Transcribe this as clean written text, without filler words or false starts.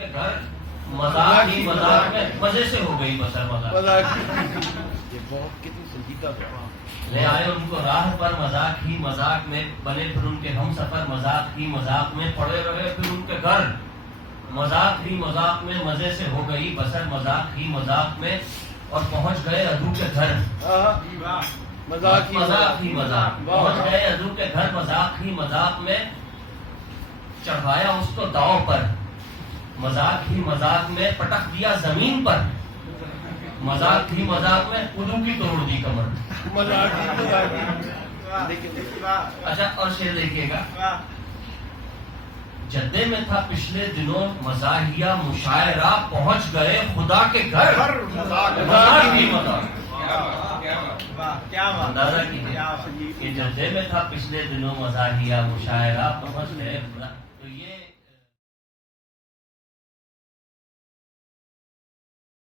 کے گھر مذاق ہی مذاق میں مزے سے ہو گئی بسر مذاق یہ بہت کتنی سنجیدہ بات. لے آئے ان کو راہ پر مذاق ہی مذاق میں بنے پھر ان کے ہم سفر مذاق ہی مذاق میں پڑے رہے پھر ان کے گھر مذاق ہی مذاق میں مزے سے ہو گئی بسر مذاق ہی مذاق میں اور پہنچ گئے عدو کے گھر مذاق ہی مذاق پہنچ گئے عدو کے گھر مذاق ہی مذاق میں چڑھایا اس کو داؤ پر مذاق ہی مذاق میں پٹک دیا زمین پر مذاق ہی مذاق میں عدو کی توڑ دی کمر. اچھا اور شعر دیکھیے گا. جدے میں تھا پچھلے دنوں مزاحیہ مشاعرہ پہنچ گئے خدا کے گھر مذاق ہی مذاق. اندازہ کیجیے کہ جدے میں تھا پچھلے دنوں مزاحیہ مشاعرہ پہنچ گئے خدا